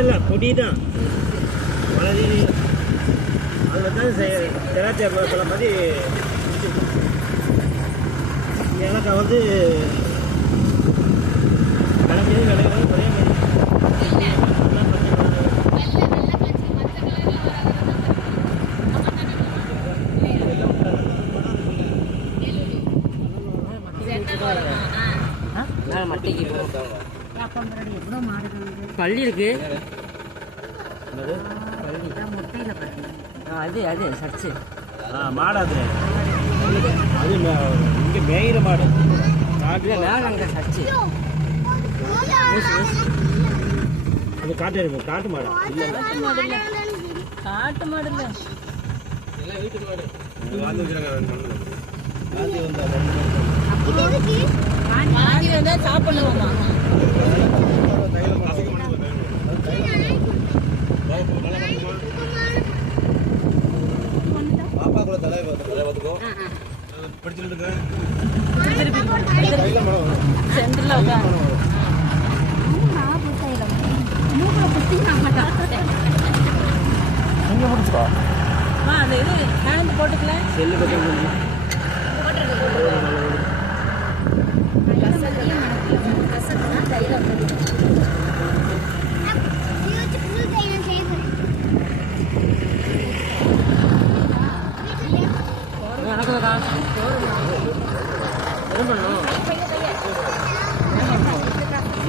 இல்லை கொடி தான் வளரி அதில் தான் திராட்சை பழம் மாதிரி எனக்கு வந்து விளைஞ்சது விளையாது ஒரே பள்ளி இருக்கு அது அது சர்ச்சு மாடு அது அது இங்கே மேயிற மாடு காட்டில் மேலே அங்கே சர்ச்சு அது காட்டு காட்டு மாடா இல்லை காட்டு மாடு இல்லை எல்லாம் வீட்டு மாடு வாந்தி வச்சுருக்காங்க வந்தா சாப்பிடணுமா பாப்பா கூட தலை பார்த்துக்கோ பிடிச்சிருக்கு சென்டர்ல நீங்க முடிச்சுக்கோ அந்த இது ஹேண்ட் போட்டுக்கல செல்லு பக்கம்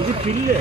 இது பில்லு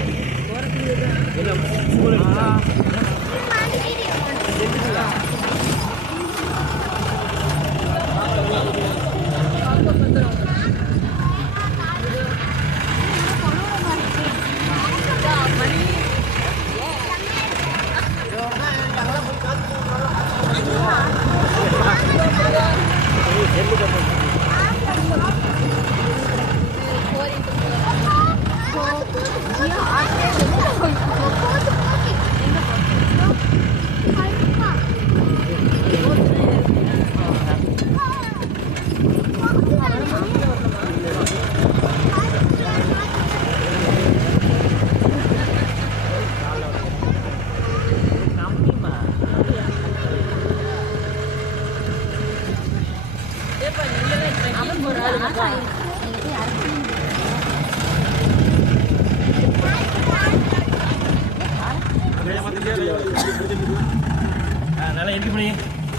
நல்லா எட்டு மணி